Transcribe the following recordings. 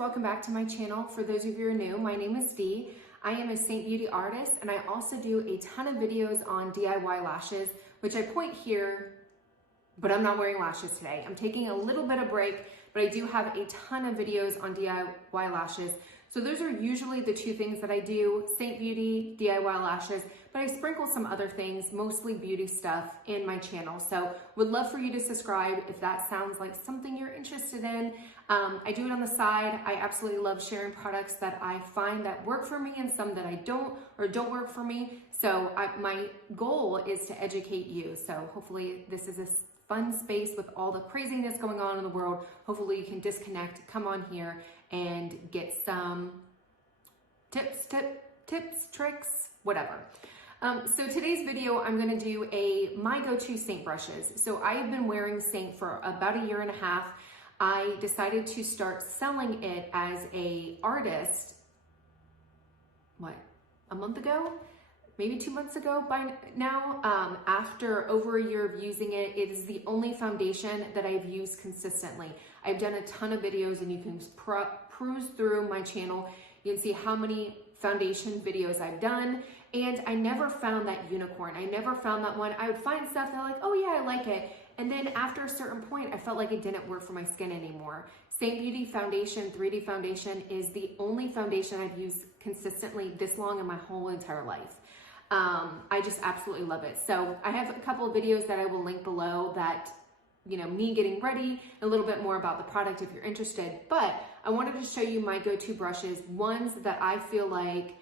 welcome back to my channel. For those of you who are new, my name is Dee. I am a Seint Beauty artist and I also do a ton of videos on DIY lashes, which I point here, but I'm not wearing lashes today. I'm taking a little bit of break, but I do have a ton of videos on DIY lashes. So those are usually the two things that I do, Seint Beauty, DIY lashes, but I sprinkle some other things, mostly beauty stuff in my channel. So would love for you to subscribe if that sounds like something you're interested in. I do it on the side. I absolutely love sharing products that I find that work for me and some that I don't or don't work for me. So my goal is to educate you. So hopefully this is a fun space with all the craziness going on in the world. Hopefully you can disconnect, come on here and get some tips, tricks, whatever. So today's video, I'm gonna do my go-to Seint brushes. So I've been wearing Seint for about a year and a half. I decided to start selling it as a artist, a month ago? Maybe 2 months ago by now. After over a year of using it, it is the only foundation that I've used consistently. I've done a ton of videos and you can peruse through my channel. You can see how many foundation videos I've done. And I never found that unicorn. I never found that one. I would find stuff that I'm like, oh yeah, I like it. And then after a certain point, I felt like it didn't work for my skin anymore. Seint Beauty foundation, 3D foundation is the only foundation I've used consistently this long in my whole entire life. I just absolutely love it. So I have a couple of videos that I will link below that, you know, me getting ready, a little bit more about the product if you're interested. But I wanted to show you my go-to brushes, ones that I feel like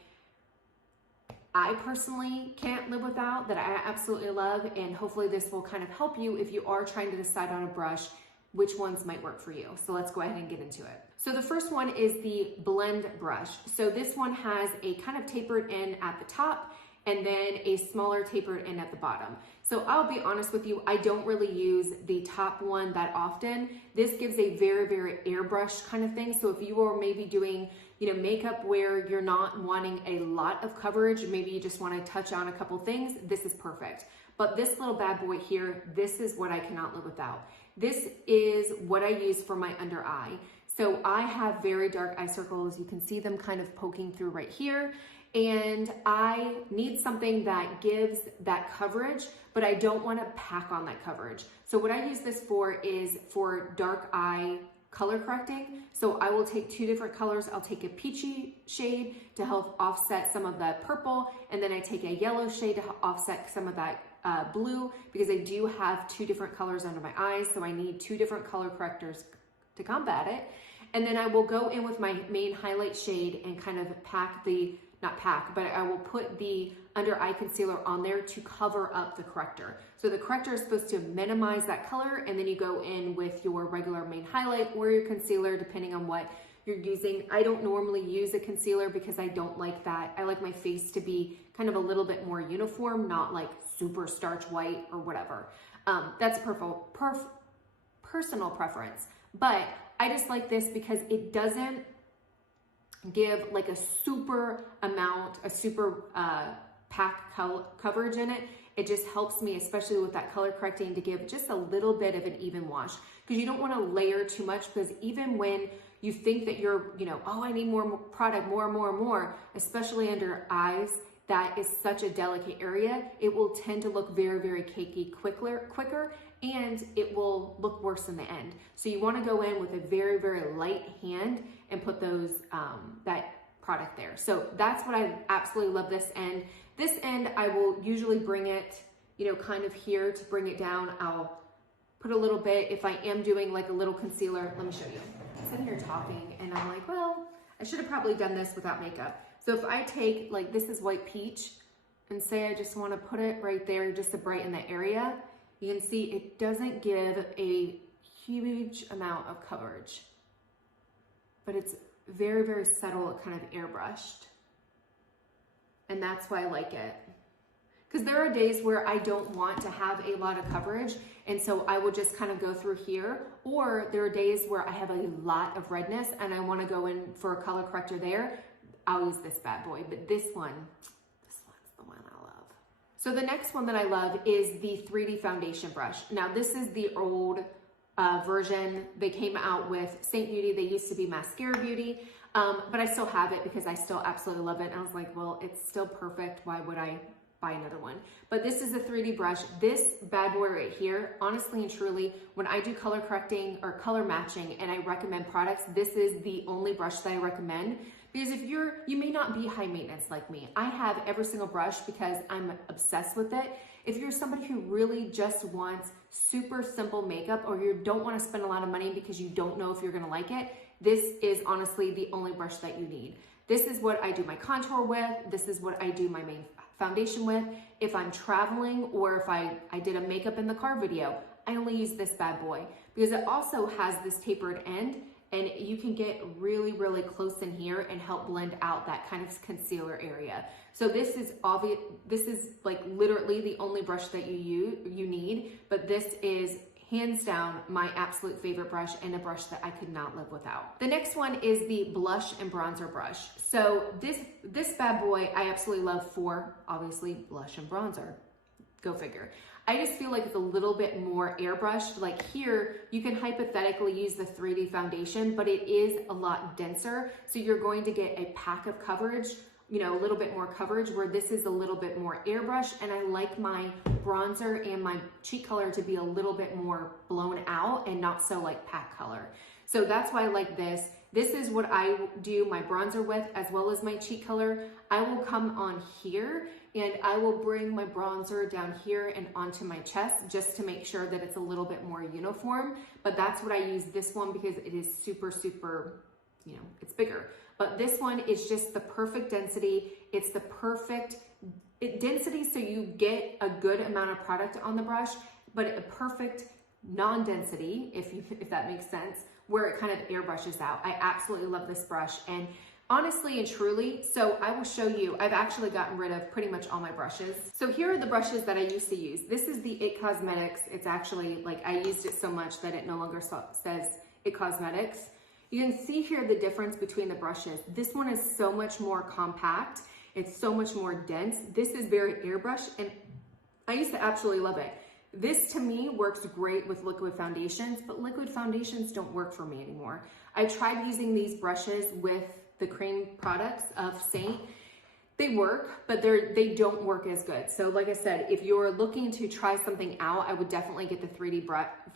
I personally can't live without, that I absolutely love. And hopefully this will kind of help you if you are trying to decide on a brush, which ones might work for you. So let's go ahead and get into it. So the first one is the blend brush. So this one has a kind of tapered end at the top and then a smaller tapered end at the bottom. So I'll be honest with you, I don't really use the top one that often. This gives a very, very airbrush kind of thing. So if you are maybe doing, you know, makeup where you're not wanting a lot of coverage, maybe you just want to touch on a couple things, this is perfect. But this little bad boy here, this is what I cannot live without. This is what I use for my under eye. So I have very dark eye circles. You can see them kind of poking through right here. And I need something that gives that coverage, but I don't want to pack on that coverage. So what I use this for is for dark eye color correcting. So I will take two different colors. I'll take a peachy shade to help offset some of that purple, and then I take a yellow shade to offset some of that blue, because I do have two different colors under my eyes, so I need two different color correctors to combat it. And then I will go in with my main highlight shade and kind of pack the, not pack, but I will put the under eye concealer on there to cover up the corrector. So the corrector is supposed to minimize that color, and then you go in with your regular main highlight or your concealer, depending on what you're using. I don't normally use a concealer because I don't like that. I like my face to be kind of a little bit more uniform, not like super starch white or whatever. That's personal preference. But I just like this because it doesn't give like a super amount, a super pack coverage in it. It just helps me, especially with that color correcting, to give just a little bit of an even wash, because you don't want to layer too much, because even when you think that you're, you know, oh, I need more product, more, especially under eyes, that is such a delicate area, it will tend to look very, very cakey quicker, and it will look worse in the end. So you want to go in with a very, very light hand and put those, that product there. So that's what I absolutely love this end. This end, I will usually bring it, you know, kind of here to bring it down. I'll put a little bit, if I am doing like a little concealer, let me show you. I'm sitting here talking and I'm like, well, I should have probably done this without makeup. So if I take, like, this is white peach, and say I just want to put it right there just to brighten the area, you can see it doesn't give a huge amount of coverage, but it's very, very subtle, kind of airbrushed. And that's why I like it. Because there are days where I don't want to have a lot of coverage, and so I will just kind of go through here. Or there are days where I have a lot of redness and I want to go in for a color corrector there. I'll use this bad boy, but this one's the one I love. So the next one that I love is the 3D foundation brush. Now this is the old version. They came out with Saint Beauty. They used to be Mascara Beauty, but I still have it because I still absolutely love it. And I was like, well, it's still perfect. Why would I buy another one? But this is a 3D brush. This bad boy right here, honestly and truly, when I do color correcting or color matching and I recommend products, this is the only brush that I recommend. Because if you may not be high maintenance like me. I have every single brush because I'm obsessed with it. If you're somebody who really just wants super simple makeup, or you don't want to spend a lot of money because you don't know if you're going to like it, this is honestly the only brush that you need. This is what I do my contour with. This is what I do my main foundation with. If I'm traveling, or if I did a makeup in the car video, I only use this bad boy because it also has this tapered end, and you can get really, really close in here and help blend out that kind of concealer area. So this is obvious. This is like literally the only brush that you need, but this is hands down my absolute favorite brush, and a brush that I could not live without. The next one is the blush and bronzer brush. So this bad boy I absolutely love for obviously blush and bronzer. Go figure. I just feel like it's a little bit more airbrushed. Like here, you can hypothetically use the 3D foundation, but it is a lot denser. So you're going to get a pack of coverage, you know, a little bit more coverage, where this is a little bit more airbrush. And I like my bronzer and my cheek color to be a little bit more blown out and not so like pack color. So that's why I like this. This is what I do my bronzer with, as well as my cheek color. I will come on here and I will bring my bronzer down here and onto my chest just to make sure that it's a little bit more uniform. But that's what I use this one because it is super, super, you know, it's bigger. But this one is just the perfect density. It's the perfect density, so you get a good amount of product on the brush, but a perfect non-density, if that makes sense, where it kind of airbrushes out. I absolutely love this brush. And honestly and truly, so I will show you, I've actually gotten rid of pretty much all my brushes. So here are the brushes that I used to use. This is the It Cosmetics. It's actually like, I used it so much that it no longer says It Cosmetics. You can see here the difference between the brushes. This one is so much more compact. It's so much more dense. This is very airbrush, and I used to absolutely love it. This to me works great with liquid foundations, but liquid foundations don't work for me anymore. I tried using these brushes with the cream products of Seint. They work, but they don't work as good. So like I said, if you're looking to try something out, I would definitely get the 3D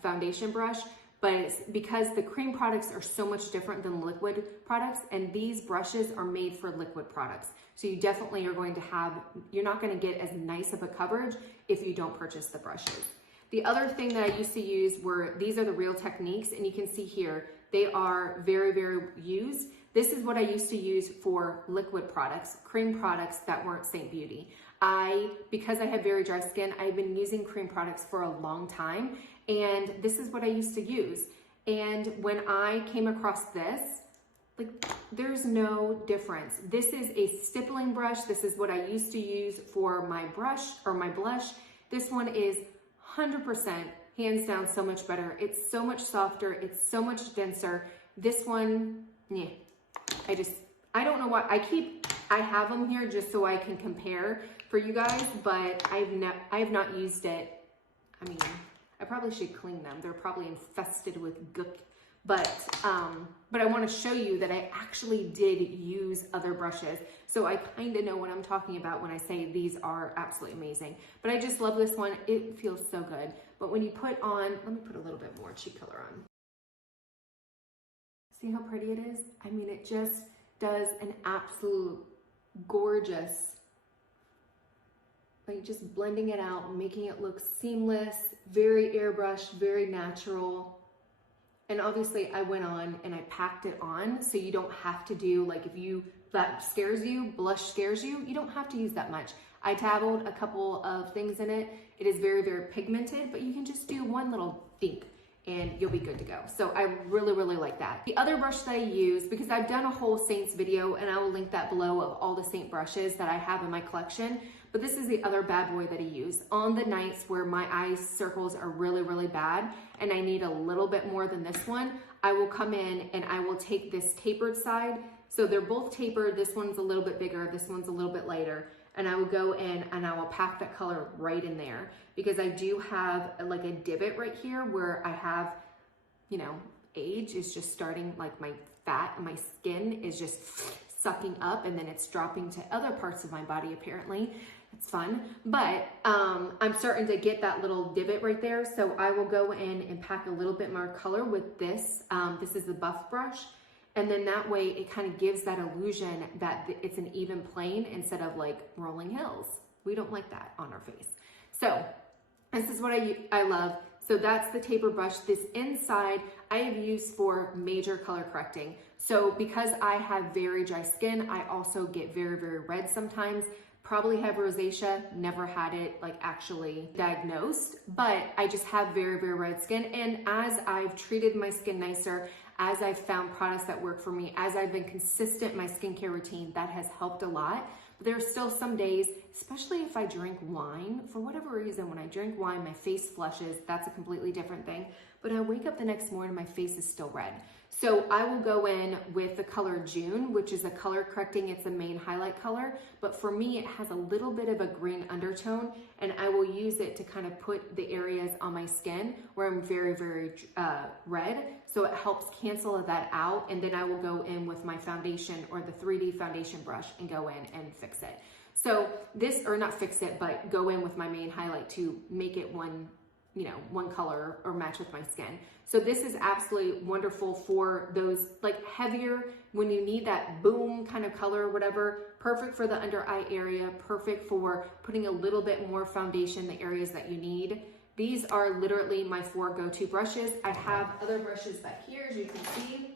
foundation brush. But it's because the cream products are so much different than liquid products, and these brushes are made for liquid products. So you definitely are going to have, you're not going to get as nice of a coverage if you don't purchase the brushes. The other thing that I used to use were, these are the Real Techniques, and you can see here, they are very, very used. This is what I used to use for liquid products, cream products that weren't Saint Beauty. Because I have very dry skin, I've been using cream products for a long time, and this is what I used to use. And when I came across this, like, there's no difference. This is a stippling brush. This is what I used to use for my brush or my blush. This one is 100% hands down so much better. It's so much softer. It's so much denser. This one, yeah, I don't know why. I have them here just so I can compare for you guys, but I have not used it. I mean, I probably should clean them. They're probably infested with gook. But I want to show you that I actually did use other brushes. So I kind of know what I'm talking about when I say these are absolutely amazing. But I just love this one. It feels so good. But when you put on, let me put a little bit more cheek color on. See how pretty it is? I mean, it just does an absolute gorgeous, like just blending it out, making it look seamless, very airbrushed, very natural. And obviously I went on and I packed it on, so you don't have to do, like, if that scares you, blush scares you, you don't have to use that much. I dabbled a couple of things in it. It is very, very pigmented, but you can just do one little dink and you'll be good to go. So I really, really like that. The other brush that I use, because I've done a whole Saints video, and I will link that below, of all the Saint brushes that I have in my collection, but this is the other bad boy that I use on the nights where my eye circles are really, really bad and I need a little bit more than this one. I will come in and I will take this tapered side. So they're both tapered. This one's a little bit bigger. This one's a little bit lighter. And I will go in and I will pack that color right in there, because I do have like a divot right here where I have you know, age is just starting, like my fat and my skin is just sucking up and then it's dropping to other parts of my body apparently. It's fun, but I'm starting to get that little divot right there. So I will go in and pack a little bit more color with this. This is the buff brush. And then that way it kind of gives that illusion that it's an even plane instead of like rolling hills. We don't like that on our face. So this is what I love. So that's the taper brush. This inside I have used for major color correcting. So because I have very dry skin, I also get very, very red sometimes. Probably have rosacea, never had it like actually diagnosed, but I just have very, very red skin. And as I've treated my skin nicer, as I've found products that work for me, as I've been consistent in my skincare routine, that has helped a lot. But there's still some days, especially if I drink wine, for whatever reason, when I drink wine, my face flushes. That's a completely different thing. But I wake up the next morning, my face is still red. So I will go in with the color June, which is a color correcting. It's a main highlight color, but for me, it has a little bit of a green undertone, and I will use it to kind of put the areas on my skin where I'm very, very red. So it helps cancel that out. And then I will go in with my foundation or the 3D foundation brush and go in and fix it. So this, or not fix it, but go in with my main highlight to make it one, you know, one color or match with my skin. So this is absolutely wonderful for those like heavier, when you need that boom kind of color or whatever, perfect for the under eye area, perfect for putting a little bit more foundation in the areas that you need. These are literally my 4 go-to brushes. I have other brushes back here, as you can see,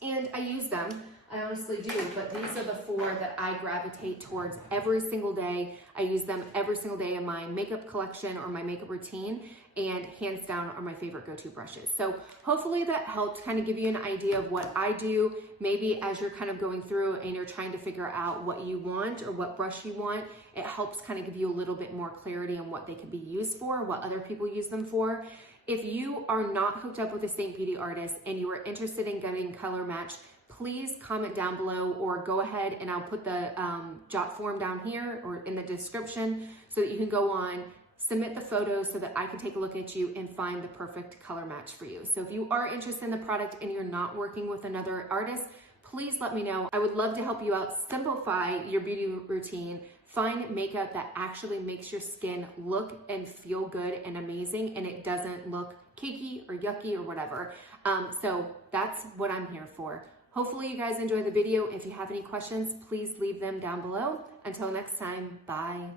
and I use them. I honestly do, but these are the 4 that I gravitate towards every single day. I use them every single day in my makeup collection or my makeup routine, and hands down are my favorite go-to brushes. So hopefully that helped kind of give you an idea of what I do. Maybe as you're kind of going through and you're trying to figure out what you want or what brush you want, it helps kind of give you a little bit more clarity on what they could be used for, what other people use them for. If you are not hooked up with a Seint Beauty artist and you are interested in getting color matched, please comment down below or go ahead and I'll put the jot form down here or in the description so that you can go on, submit the photos so that I can take a look at you and find the perfect color match for you. So if you are interested in the product and you're not working with another artist, please let me know. I would love to help you out, simplify your beauty routine, find makeup that actually makes your skin look and feel good and amazing, and it doesn't look cakey or yucky or whatever. So that's what I'm here for. Hopefully you guys enjoyed the video. If you have any questions, please leave them down below. Until next time, bye.